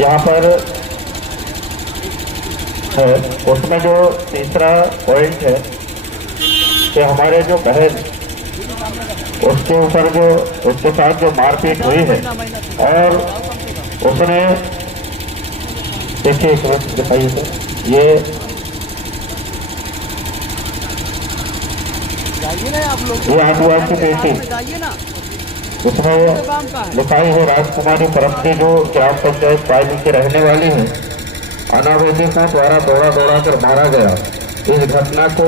यहाँ पर है, उसमें जो तीसरा पॉइंट है कि हमारे जो बहन उसके ऊपर जो उसके साथ जो मारपीट हुई है और उसने देखिए एक मिनट दिखाइए सर, ये आदिवासी बेटी उसमें लिखाई है राजकुमारी परमती जो ग्राम पंचायत पाली की रहने वाली है, अनावैधी को द्वारा दौड़ा कर मारा गया। इस घटना को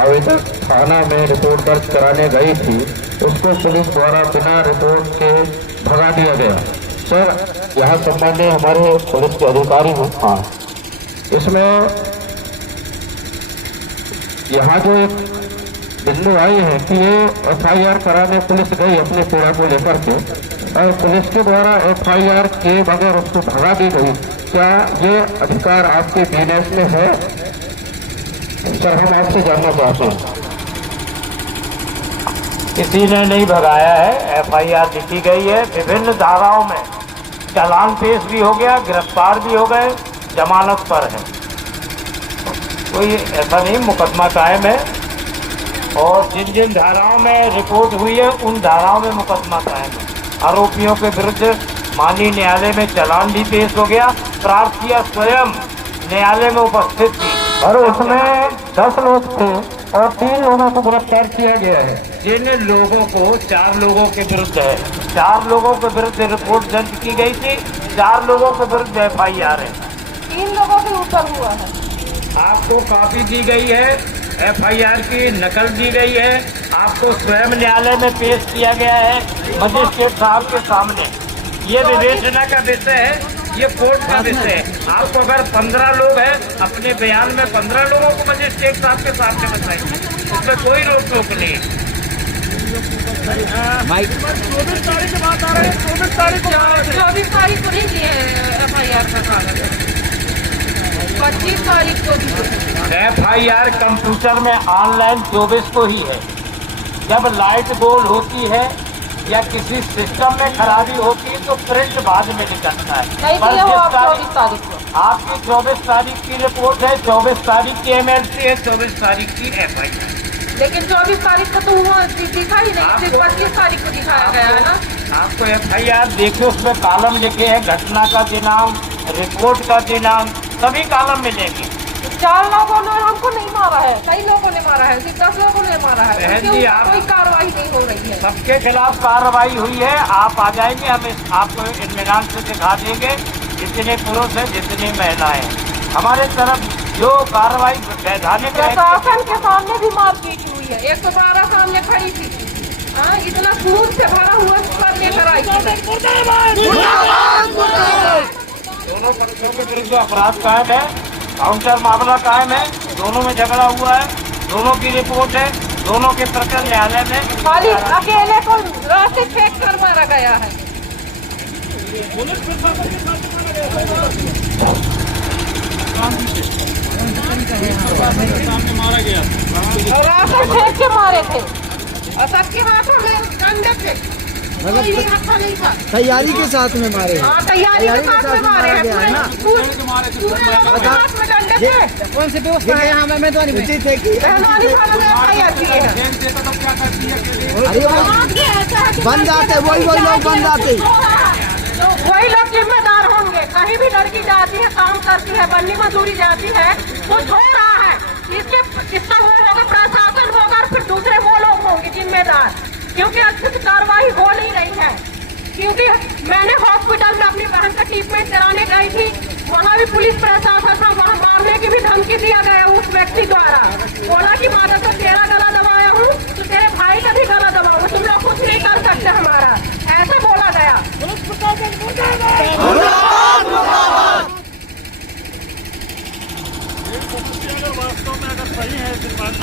आवेदक थाना में रिपोर्ट दर्ज कराने गई थी, उसको पुलिस द्वारा बिना रिपोर्ट के भगा दिया गया। सर यहाँ संबंधित हमारे पुलिस के अधिकारी हैं। हाँ, इसमें यहाँ जो एक बिंदु आई है कि ये FIR कराने पुलिस गई अपने पीड़ा को लेकर के और पुलिस के द्वारा FIR के बगैर उसको भगा दी गई। क्या ये अधिकार आपके बीएनएस में है? सर हम आपसे जानना चाहते हैं। किसी ने नहीं भगाया है, FIR लिखी गई है, विभिन्न धाराओं में चालान पेश भी हो गया, गिरफ्तार भी हो गए, जमानत पर है, कोई ऐसा नहीं, मुकदमा कायम है और जिन जिन धाराओं में रिपोर्ट हुई है उन धाराओं में मुकदमा कायम है। आरोपियों के विरुद्ध माननीय न्यायालय में चालान भी पेश हो गया, प्रार्थिया स्वयं न्यायालय में उपस्थित थी और उसमें 10 लोग थे और 3 लोगों को गिरफ्तार किया गया है। जिन लोगों को 4 लोगों के विरुद्ध है, 4 लोगों के विरुद्ध रिपोर्ट दर्ज की गई थी, 4 लोगों के विरुद्ध FIR है, 3 लोगों के ऊपर हुआ है। आपको कॉपी दी गई है, FIR की नकल दी गई है, आपको स्वयं न्यायालय में पेश किया गया है मजिस्ट्रेट साहब के सामने। ये विवेचना का विषय है, ये कोर्ट का विषय है। आपको अगर 15 लोग हैं, अपने बयान में 15 लोगों को मजिस्ट्रेट साहब के सामने बताएंगे, उसमें कोई रोक टोक नहीं। 24 तारीख की बात आ रही है, 24 तारीख को नहीं दिए FIR का कागज, 25 तारीख को FIR कंप्यूटर में ऑनलाइन 24 को ही है। जब लाइट गोल होती है या किसी सिस्टम में खराबी होती है तो प्रिंट बाद में निकलता है। नहीं दिए वो आप 24 तारीख को। आपकी 24 तारीख की रिपोर्ट है, 24 तारीख की MLC है, 24 तारीख की FIR। लेकिन 24 तारीख को तो वो दिखा ही नहीं, सिर्फ 25 तारीख को दिखाया गया है ना। आपको FIR देखिए, उसमें कॉलम लिखे हैं, घटना का दिनांक, रिपोर्ट का दिनांक, सभी कॉलम मिलेंगे। 4 लोगों ने हमको नहीं मारा है, कई लोगों ने मारा है, सिर्फ 10 लोगों ने मारा है। बहन जी, आप कोई कार्रवाई नहीं हो रही है। सबके खिलाफ कार्रवाई हुई है, आप आ जाएंगे, हम आपको इत्मीनान से दिखा देंगे जितने पुरुष हैं जितनी महिलाएं हैं। हमारे तरफ जो कार्रवाई वैधानिक प्रशासन के सामने भी मारपीट हुई है, 112 सामने खड़ी थी। हाँ, इतना खून से भरा हुआ सर लेकर आई थी। दोनों पक्षों के विरुद्ध अपराध कायम है, काउंटर मामला कायम है, दोनों में झगड़ा हुआ है, दोनों की रिपोर्ट है, दोनों के प्रकरण न्यायालय में। खाली अकेले को रास्ते फेंक कर मारा गया है। रास्ते फेंक के मारे थे और सबके हाथों में डंडे थे, कोई हत्था नहीं था। तैयारी के साथ में मारे। हाँ, तैयारी के साथ में मारे हैं ना। पूरे लोगों के हाथ में डंडे थे। कौन सी व्यवस्था है यहाँ में? तो नहीं पूछी थे कि बहनोनी थाना में FIR किए हैं। बन जाते, वही लोग बन जाते, वही लोग जिम्मेदार होंगे। कहीं भी लड़की जाती है, काम करती है, बन्नी मजदूरी जाती है, कुछ हो रहा है, इसका वो होगा प्रशासन होगा और फिर दूसरे वो लोग होंगे जिम्मेदार, क्योंकि अच्छे से कार्रवाई हो नहीं रही है। क्योंकि मैंने हॉस्पिटल में अपनी बहन का ट्रीटमेंट कराने गई थी, वहाँ भी पुलिस प्रशासन था, वहाँ मारने की भी धमकी दिया गया उस व्यक्ति द्वारा। बोला कि माता तो तेरा गला दबाया हूँ तो तेरे भाई का भी गला दबाऊंगा, तुम लोग कुछ नहीं कर सकते हमारा, ऐसा बोला गया।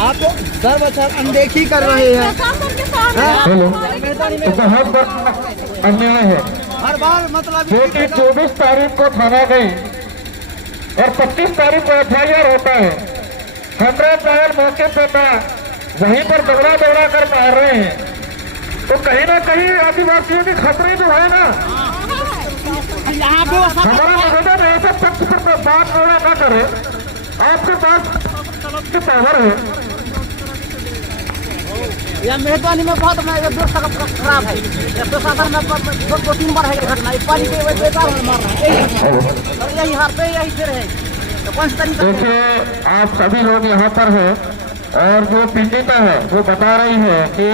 आप सर्वसर अनदेखी कर रहे हैं। अन्याय है हर बार मतलब जो कि 24 तारीख को थाना गई और 25 तारीख को FIR होता है। हमरा पायल मौके पे था, वहीं पर दौड़ा कर मार रहे हैं, तो कहीं ना कहीं आदिवासियों की खतरे जो है ना, हमारा निवेदन बात पूरा न करे, आपके पास पावर है। यह मेहरबानी में बहुत व्यवस्था खराब है। प्रशासन में 2-3 बार है घटना, एक पानी के बेकार मार रहा है, यही हार पे यही फिर है। तो कौन सा तरीका? देखिए, आप सभी लोग यहाँ पर हैं और जो पीड़िता है वो बता रही है कि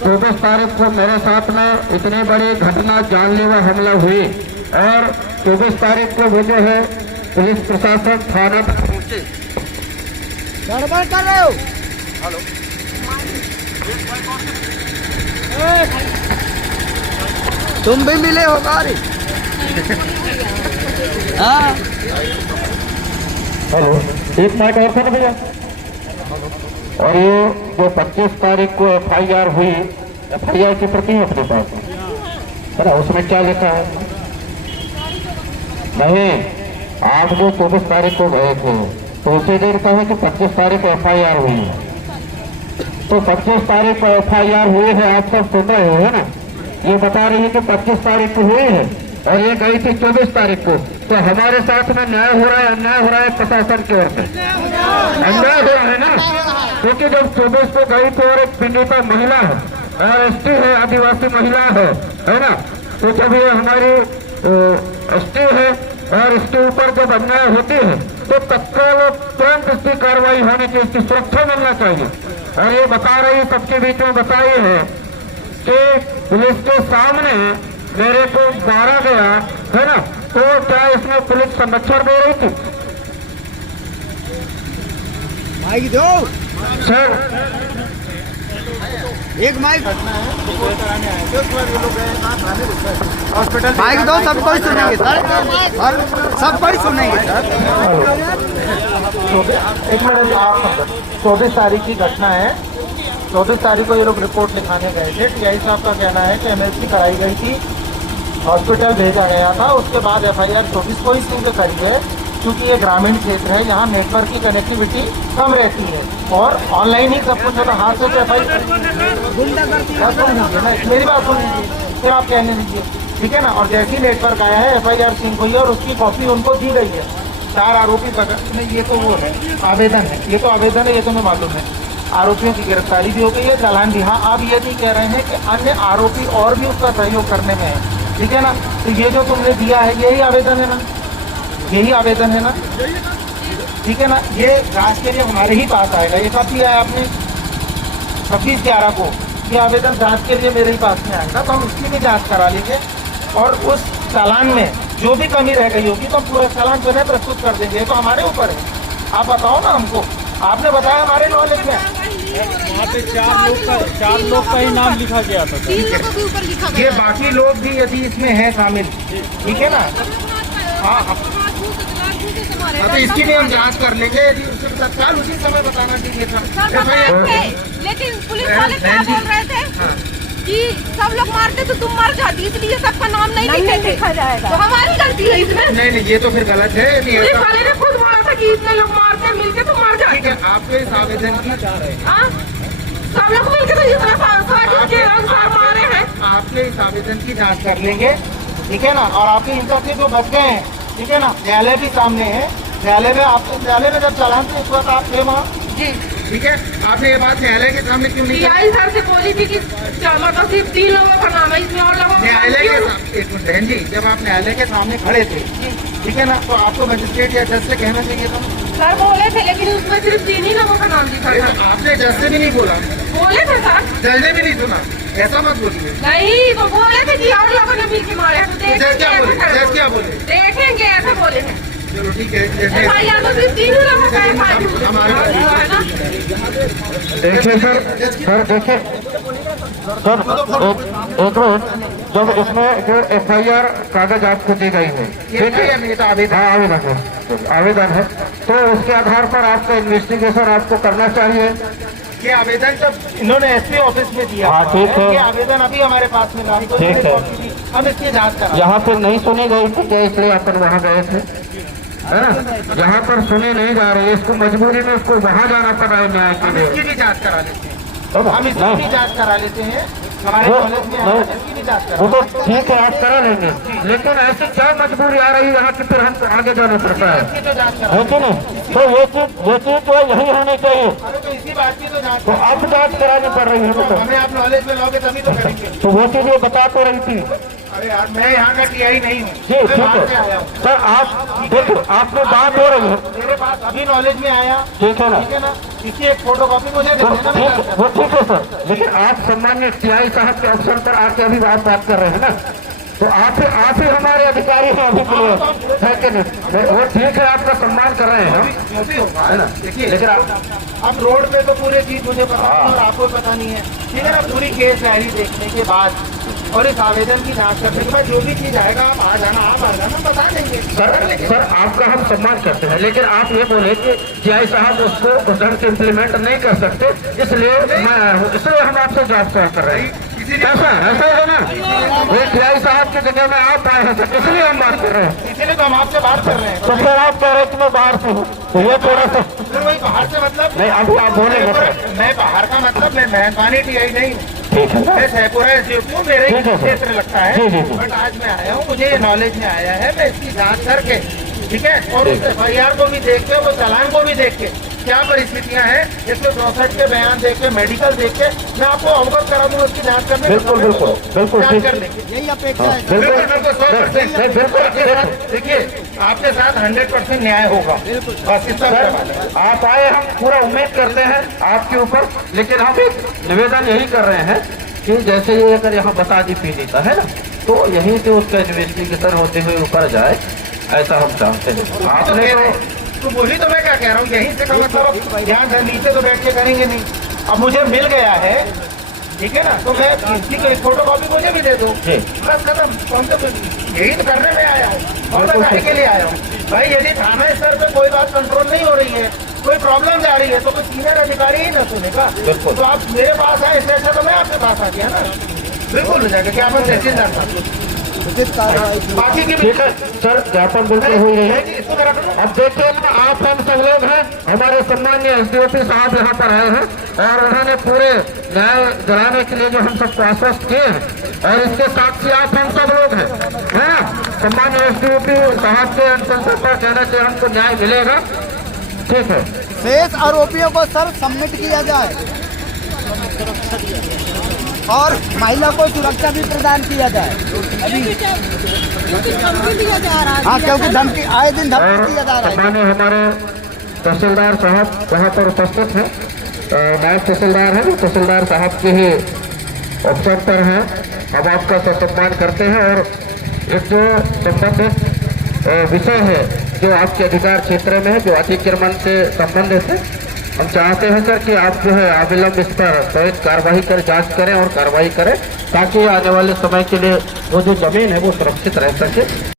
24 तारीख को मेरे साथ में इतनी बड़ी घटना, जानलेवा हमला हुई और 24 तारीख को वो जो है पुलिस प्रशासन थाने पर पहुंचे। गड़बड़ कर रहे हो। हेलो, तुम भी मिले हो गाड़ी? हाँ, हेलो, एक मिनट और था ना भैया। और ये जो 25 तारीख को FIR हुई, FIR की प्रति अपने पास है ना, उसमें क्या लिखा है? नहीं, आप जो 24 तारीख को गए थे तो उसी दिन कहे कि 25 तारीख को FIR हुई है। तो 25 तारीख को FIR हुई है, आप सब सुन रहे हो ना। ये बता रही है कि 25 तारीख को हुई है और ये गई थी 24 तारीख को। तो हमारे साथ में न्याय हो रहा है, अन्याय हो रहा है प्रशासन की ओर से, अन्याय हो रहा है ना। क्योंकि जब 24 को गई थी और एक पीड़िता महिला है और ST है, आदिवासी महिला है ना, तो जब ये हमारी ST है और इसके ऊपर जब अन्याय होती है तो तत्काल तुरंत इसकी कार्रवाई होनी चाहिए, इसकी सुरक्षा मिलना चाहिए। और ये बता रही, सबके बीच में बताई है कि पुलिस के सामने मेरे को मारा गया है ना, तो क्या इसमें पुलिस संरक्षण दे रही थी? माइक दो सर, एक माइक हॉस्पिटल माइक दो, सब कोई सुनेंगे सर, सब कोई सुनेंगे सर। एक मिनट, आप 24 तारीख की घटना है। 24 तारीख को ये लोग रिपोर्ट लिखाने गए थे। TI साहब का कहना है कि MLC कराई गई थी, हॉस्पिटल भेजा गया था, उसके बाद FIR 24 को ही इसलिए करी है क्योंकि ये ग्रामीण क्षेत्र है, यहाँ नेटवर्क की कनेक्टिविटी कम रहती है और ऑनलाइन ही सब कुछ होता, हाथ से तो FIR मेरी बात सुन लीजिए, फिर आप कहने दीजिए, ठीक है ना। और जैसी नेटवर्क आया है FIR सिंक हुई है और उसकी कॉपी उनको दी गई है। 4 आरोपी पकड़ नहीं, ये तो वो है आवेदन है, ये तो आवेदन है, ये तो मैं मालूम है। आरोपियों की गिरफ्तारी भी हो गई है, चालान भी। हाँ, आप ये भी कह रहे हैं कि अन्य आरोपी और भी उसका सहयोग करने में है, ठीक है ना। तो ये जो तुमने दिया है यही आवेदन है ना, यही आवेदन है ना, ठीक है ना। ये जांच के लिए हमारे ही पास आएगा। ये कब दिया है आपने? 26/11 को। ये आवेदन जांच के लिए मेरे ही पास में आएगा, तो हम उसकी भी जांच करा लेंगे और उस चालान में जो भी कमी रह गई होगी तो हम पूरा चालान जो है प्रस्तुत कर देंगे। ये तो हमारे ऊपर है, आप बताओ ना हमको। आपने बताया हमारे नॉलेज में वहाँ पे 4 लोग का ही नाम लिखा गया था। 3 लोगों के ऊपर लिखा ये बाकी लोग भी यदि इसमें हैं शामिल, ठीक है ना। हाँ, तो इसकी भी हम जांच कर लेंगे। यदि उसे तत्काल उसी समय बताना चाहिए था। लेकिन पुलिस वाले क्या बोल रहे थे कि सब लोग मारते तो तुम मर जाती, इसलिए सबका नाम नहीं लिखा जाएगा। तो हमारी गलती है इसमें? नहीं, ये तो फिर गलत है। पुलिस वाले ने खुद बोला था कि इतने लोग मारते हैं, मिलके तुम मर जाते। ठीक है, आपको इस आवेदन की सब लोग मिलके तो इतना के अनुसार मारे हैं। आपके इस आवेदन की जांच कर लेंगे, ठीक है ना। और आपके हिंसा से जो बच गए हैं, ठीक है ना, न्यायालय भी सामने है। न्यायालय में जब चालान थे उस वक्त आप थे वहाँ जी, ठीक है। आपने ये बात न्यायालय के सामने क्यों नहीं कही? सर से बोली थी कि मतलब सिर्फ 3 लोगों का नाम है, इसमें और लोगों न्यायालय के सामने। एक मिनट बहन जी, जब आप न्यायालय के सामने खड़े थे, ठीक है ना, तो आपको मजिस्ट्रेट या जज से कहना चाहिए था। सर बोले थे, लेकिन उसमें सिर्फ 3 ही लोगों का नाम लिखा था। तो आपने जज से भी नहीं बोला? बोले थे सर, जज ने भी नहीं सुना। ऐसा मत बोलिए। नहीं, तो बोले थे कि और लोगों ने मिल के मारे हैं। जज क्या बोले? जज क्या बोले? देखेंगे, ऐसा बोले हैं। चलो ठीक है, जैसे FIR तो सिर्फ 3 लोगों का है ना। देखिए सर देखिए सर, एक मिनट, जब इसमें जो FIR कागज आपको दी गई है, ठीक है, तो आवेदन आवेदन है, तो उसके आधार पर आपका इन्वेस्टिगेशन आपको करना चाहिए। ये आवेदन जब इन्होंने SP ऑफिस में दिया, हाँ, ठीक है। ये आवेदन अभी हमारे पास में नहीं, तो ठीक है। हम इसकी जांच करा। यहाँ पर नहीं सुनी गई थी क्या, इसलिए अपन वहाँ गए थे, है ना। यहाँ पर सुनी नहीं जा रही, इसको मजबूरी में उसको वहाँ जाना पड़ा है न्याय के हम लिए। इसकी भी जांच करा लेते हैं। हम इसकी भी जांच करा लेते हैं, हमारे कॉलेज में आया इसकी भी जांच करा। वो तो ठीक है, आप करा लेंगे, लेकिन ऐसी क्या मजबूरी आ रही है यहाँ की, फिर हम आगे जाना पड़ता है इसकी तो जांच करा। है कि नहीं? तो ये चीज जो है यही होनी चाहिए। अरे तो इसी बात की तो जांच तो अब जांच करानी पड़ रही है तो हमें आप नॉलेज में लोगे तभी तो करेंगे। तो वो चीज ये बता तो रही थी। अरे यार मैं यहाँ का टीआई नहीं हूँ, जी मैं ठीक बाहर से आया है हूँ। सर, आप देखो आपने बात हो रही है, मेरे पास अभी नॉलेज में आया, ठीक है ना? ठीक है ना, इसकी एक फोटोकॉपी मुझे दे तो देना, मैं जांच वो ठीक है सर, लेकिन आप सम्मान्य टीआई साहब के अवसर पर आके अभी बात कर रहे हैं ना, तो आप ही हमारे अधिकारी हैं अभी के लिए, है कि नहीं? वो ठीक है, आपका सम्मान कर रहे हैं हम, जो भी होगा है ना? देखिए, लेकिन आप अब रोड पे तो पूरी चीज मुझे पता नहीं और आपको पता नहीं है, ठीक है ना। पूरी केस डायरी देखने के बाद और इस आवेदन की जांच करने के बाद जो भी चीज आएगा आप आ जाना, बता देंगे। सर आपका हम सम्मान करते हैं, लेकिन आप ये बोले कि टीआई साहब उसको उस ढंग से इम्प्लीमेंट नहीं कर सकते, इसलिए इसलिए हम आपसे जांच कर रहे हैं। ऐसा है ना, वो टीआई साहब की जगह में आप आए हैं सर, इसलिए हम बात कर रहे हैं। इसीलिए तो हम आपसे बात कर रहे हैं। तो फिर आप कह रहे हैं कि मैं बाहर से हूँ, तो ये थोड़ा सा फिर वही बाहर से मतलब नहीं, अभी आप बोलेंगे सर। मैं बाहर का मतलब मैं मेहरबानी टीआई नहीं हूँ, ठीक है ना? मैं सहपुरा एसडीओ हूँ, मेरे ठीक है सर। क्षेत्र लगता जी, जी, है, जी। बट आज मैं आया हूँ, मुझे ये नॉलेज में आया है, मैं इसकी जांच करके, ठीक है, और उस एफआईआर को भी देख के, वो चालान को भी देख के क्या परिस्थितियां हैं, 164 के बयान देख के, मेडिकल देख के मैं आपको अवगत करा दूँ, उसकी जांच करने बिल्कुल जांच ठीक कर है, लेंगे। यही अपेक्षा है। बिल्कुल बिल्कुल 100%। बिल्कुल। देखिए आपके साथ 100% न्याय होगा, बस इतना सवाल है। आप आए, हम पूरा उम्मीद करते हैं आपके ऊपर, लेकिन हम एक निवेदन यही कर रहे हैं कि जैसे ये अगर यहाँ बता दी पीड़िता है ना, तो यहीं से उसका इन्वेस्टिगेशन होते हुए ऊपर जाए, ऐसा हम चाहते हैं। आपने तो वही तो मैं क्या कह रहा हूँ, यहीं से का मतलब यहाँ से नीचे तो बैठ के करेंगे नहीं। अब मुझे मिल गया है, ठीक है ना, तो मैं इसकी कोई फोटोकॉपी मुझे भी दे दो, बस खत्म। कौन सा यही तो करने में आया हूँ और बताने के लिए आया हूँ। भाई यदि थाना स्तर पे कोई बात कंट्रोल नहीं हो रही है, कोई प्रॉब्लम जा रही है, तो कोई सीनियर अधिकारी ही ना सुनेगा। तो आप मेरे पास आए, इससे अच्छा तो मैं आपके पास आ गया ना, बिल्कुल हो जाएगा। क्या अपन तहसीलदार साहब बाकी की ठीक है सर, ज्ञापन बिल्कुल हुई है। इसको मेरा अब देखिए ना, आप हम सब लोग हैं, हमारे सम्मानीय एसडीओपी साहब यहाँ पर आए हैं और उन्होंने पूरे न्याय दिलाने के लिए जो हम सबको आश्वस्त किए हैं, और इसके साक्षी आप हम सब लोग हैं, सम्मानीय एसडीओपी साहब के अनुशंसा पर कहने से हमको न्याय मिलेगा। ठीक है, शेष आरोपियों को सर सबमिट किया जाए और महिला को सुरक्षा भी प्रदान किया जाए। हाँ, क्योंकि धमकी आए दिन धमकी दिया जा रहा है। सम्मानीय हमारे तहसीलदार साहब वहाँ पर उपस्थित हैं, नायब तहसीलदार हैं, तहसीलदार साहब के ही अवसर पर हैं, हम आपका सम्मान करते हैं। और एक जो संबंधित विषय है जो आपके अधिकार क्षेत्र में है, जो अतिक्रमण से संबंधित है, हम चाहते हैं सर कि आप जो है अविलंब इस पर त्वरित कार्रवाई कर जांच करें और कार्रवाई करें, ताकि आने वाले समय के लिए वो जो जमीन है वो सुरक्षित रह सके।